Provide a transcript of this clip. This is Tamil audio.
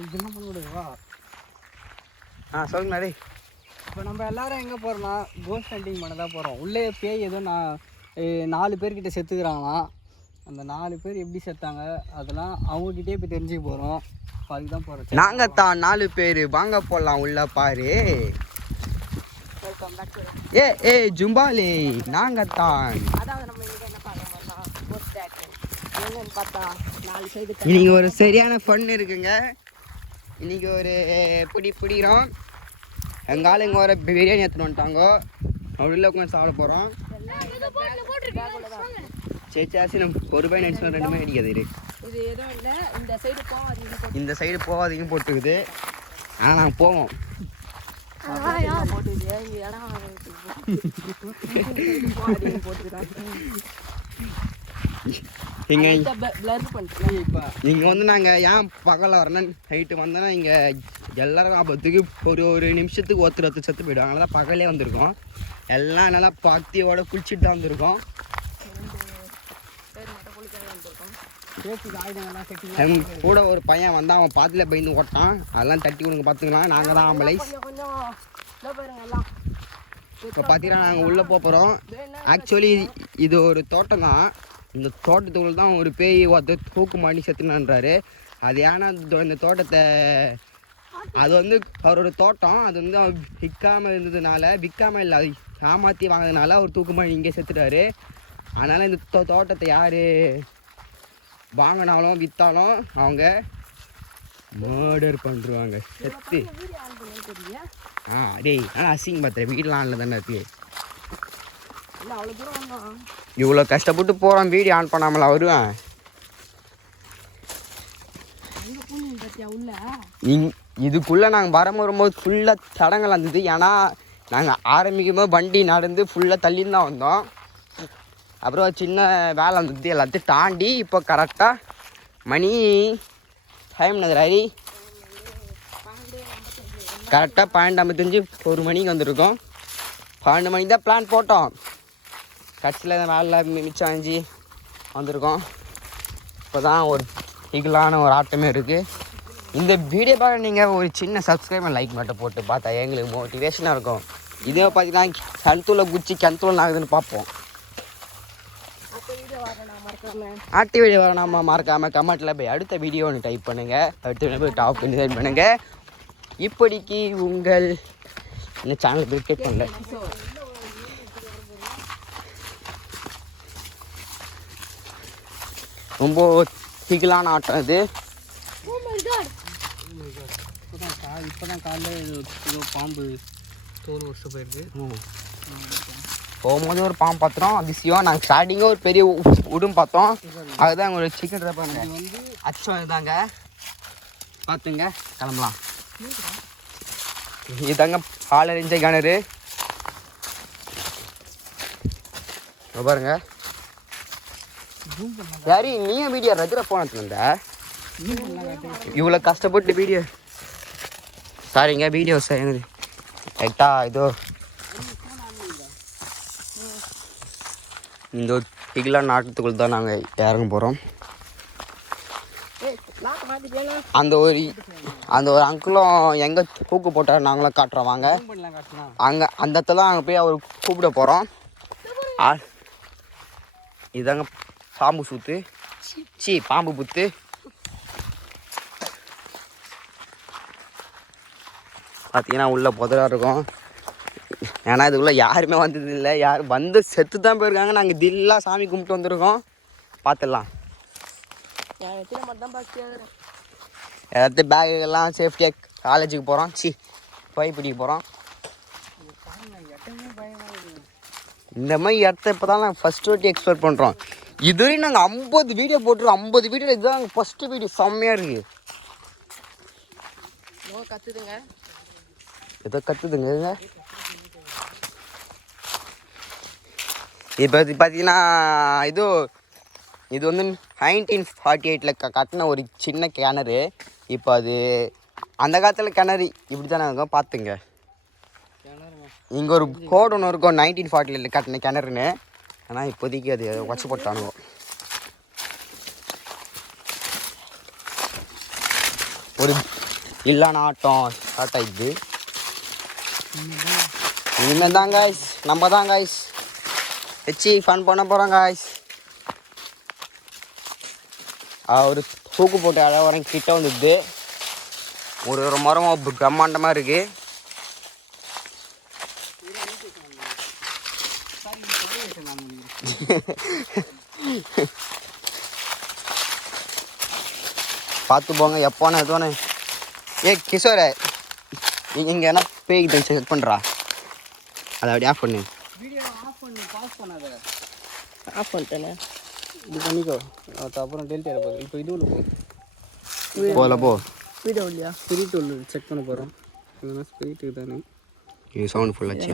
இதெல்லாம் பண்ண முடியுமா? சொல்லுங்க டேய். இப்போ நம்ம எல்லாரும் எங்கே போகிறோம்னா கோஸ்ட் ஹண்டிங் பண்ண தான் போகிறோம். உள்ளே பேய் ஏதோ 4 பேர்கிட்ட செத்துக்கிறாங்களாம். அந்த 4 பேர் எப்படி செத்தாங்க அதெல்லாம் அவங்ககிட்டே இப்போ தெரிஞ்சுக்க போகிறோம். அதுக்கு தான் போகிறோம். நாங்கள் தான் 4 பேர் வாங்க போகலாம் உள்ள பாரு. ஏ ஜும்பாலே நாங்கள் தான். இன்னைக்கு ஒரு சரியான ஃபன் இருக்குங்க. இன்னைக்கு ஒரு பிடிக்கிறோம். எங்கள் ஆளுங்க வர பிரியாணி எடுத்துன்னு வந்துட்டாங்க. உள்ள உட்காந்து சாப்பிட போகிறோம். சரி நம்ம ஒரு பை நினச்சி 2 மணி அடிக்காது. இந்த சைடு போகாதீங்க போட்டுக்குது. ஆனால் நாங்கள் போவோம். இங்கே வந்து நாங்கள் ஏன் பகலில் வரணும் நைட்டு வந்தோன்னா இங்கே எல்லாரும் ஆபத்துக்கு ஒரு நிமிஷத்துக்கு ஒருத்தர் செத்து போயிடுவாங்க. அதனால தான் பகலே வந்திருக்கோம். எல்லாம் நல்லா பக்தியோட குளிச்சுட்டு தான் வந்திருக்கோம். கூட ஒரு பையன் வந்தான். அவன் பாத்துல பயந்து ஓட்டான். அதெல்லாம் தட்டி கொடுங்க பார்த்துக்கலாம். நாங்கள் தான் ஆம்பளை. இப்போ பார்த்தீங்கன்னா நாங்கள் உள்ளே போகிறோம். ஆக்சுவலி இது ஒரு தோட்டம் தான். இந்த தோட்டத்துக்குள்ள தான் ஒரு பேய் ஒருத்தர் தூக்கு மாட்டி செத்துனான்றாரு. அது ஏன்னா இந்த தோட்டத்தை அது வந்து அவரோட தோட்டம். அது வந்து அவர் விற்காமல் இருந்ததுனால விற்காமல் இல்லை அது ஏமாற்றி வாங்கினதுனால அவர் தூக்கு மாட்டி இங்கே செத்துட்டாரு. அதனால் இந்த தோட்டத்தை யார் வாங்கினாலும் விற்றாலும் அவங்க மர்டர் பண்ணுருவாங்க செத்து. டேய் ஆனால் அசிங்க பார்த்துறேன். வீடெலாம் ஆனில் தானே இருக்கு. இவ்வளோ கஷ்டப்பட்டு போகிறோம். வீடியோ ஆன் பண்ணாமலா வருவேன்? இதுக்குள்ளே நாங்கள் வரும்போது ஃபுல்லாக தடங்கள் இருந்தது. ஏன்னா நாங்கள் ஆரம்பிக்கும்போது வண்டி நடந்து ஃபுல்லாக தள்ளின்னு தான் வந்தோம். அப்புறம் சின்ன வேலை இருந்தது. எல்லாத்தையும் தாண்டி இப்போ கரெக்டாக மணி டைம் நகராரி கரெக்டாக 12:55 1 மணிக்கு வந்திருக்கோம். 12 மணிக்கு தான் பிளான் போட்டோம். கட்சியில் வேலை மிச்சம் அஞ்சு வந்திருக்கோம். இப்போ தான் ஒரு ஈகலான ஒரு ஆட்டமே இருக்குது. இந்த வீடியோ பார்க்க நீங்கள் ஒரு சின்ன சப்ஸ்கிரைபர் லைக் மட்டும் போட்டு பார்த்தா எங்களுக்கு மோட்டிவேஷனாக இருக்கும். இதே பார்த்தீங்கன்னா கிணத்துல குச்சி கிணத்துல நாகுதுன்னு பார்ப்போம். ஆக்டி வீடியோ வரணுமா மறக்காமல் கமெண்ட்டில் போய் அடுத்த வீடியோ ஒன்று டைப் பண்ணுங்கள். அடுத்த போய் டாப் பண்ணி டைப் பண்ணுங்கள். இப்படிக்கு உங்கள் இந்த சேனல் போய் டைப் பண்ணல. ரொம்ப திகிலான ஆட்டம் இது. இப்போ தான் காலையில் ஏதோ பாம்பு தோல் வச்சு போயிருக்கு. போகும்போது ஒரு பாம்பு பார்த்தோம். அதிசயம். நாங்கள் ஸ்டார்டிங்கே ஒரு பெரிய உடும் பார்த்தோம். அதுதான் ஒரு சிக்கன் ட்ரை பண்ண வந்து அச்சம் இதுதாங்க. பார்த்துங்க கிளம்பலாம். இதுதாங்க பாலறிஞ்ச கிணறு பாருங்க. யாரி நீயும் வீடியோ ரெகுலர் போன வந்த இவ்வளோ கஷ்டப்பட்டு வீடியோ சாரிங்க வீடியோ செய்யுது கரெக்டா. இதோ இந்த திகிலா நாட்டத்துக்குள்ள தான் நாங்கள் இறங்க போகிறோம். அந்த ஒரு அங்கிளும் எங்கே தூக்கு போட்டார் நாங்களும் காட்டுறோம் வாங்க. அங்கே அந்த இடத்துல அங்கே போய் அவர் கூப்பிட போகிறோம். இதுதாங்க பாம்பு சூத்து பாம்பு புத்து. பார்த்தீங்கன்னா உள்ளே புதராக இருக்கும். ஏன்னா இதுக்குள்ளே யாருமே வந்தது இல்லை. யாரும் வந்து செத்து தான் போயிருக்காங்க. நாங்கள் தில்லாக சாமி கும்பிட்டு வந்துருக்கோம். பார்த்துடலாம். எல்லாத்தையும் பேகுகள்லாம் சேஃப்டியாக காலேஜுக்கு போகிறோம். போய் பிடிக்க போகிறோம். இந்த மாதிரி இடத்த இப்போ தான் நாங்கள் ஃபஸ்ட் வாட்டி எக்ஸ்ப்ளோர் பண்ணுறோம். இதுவரையும் நாங்கள் 50 வீடியோ போட்டுருக்கோம். 50 வீடியோ இதுதான் நாங்கள் ஃபஸ்ட்டு வீடியோ. செம்மையாக இருக்குது. கற்றுதுங்க ஏதோ கற்றுதுங்க. இப்போ பார்த்தீங்கன்னா இது வந்து 1948 கட்டின ஒரு சின்ன கிணறு. இப்போ அது அந்த காலத்தில் கிணறு இப்படி தானே இருக்கும். பார்த்துங்க இங்கே ஒரு கோடு ஒன்று இருக்கும் 1940 கட்டின கிணறுன்னு. ஆனால் இப்போதைக்கு அது வச்சு போட்டானுங்க. ஒரு இல்லான ஆட்டம் ஸ்டார்ட் ஆயிடுது. இனிமேல் தான் காய்ஸ், நம்ம தான் காய்ஸ் வச்சு ஃபன் பண்ண போகிறோம் காய்ஸ். ஒரு தூக்கு போட்டு அழகாரம் கிட்ட வந்துடுது. ஒரு மரம் பிரம்மாண்டமாக இருக்குது. பார்த்து போங்க எப்போனா எதுவானே. கிஷோரை இங்கே என்ன பேய்கிட்ட செக் பண்ணுறா, அதை அப்படியே ஆஃப் பண்ணு. வீடியோ ஆஃப் பண்ணி பாஸ் பண்ணாத. ஆஃப் பண்ணிட்டேனே. இது பண்ணிக்கோ, அப்புறம் டெலிட் ஆகிட போகுது. இப்போ இது உள்ள போகல போ. வீடியோ இல்லையா? ஸ்பிரிட் உள்ள செக் பண்ண போகிறோம். ஸ்பிரிட் தானே இது சவுண்ட் ஃபுல்லாச்சு.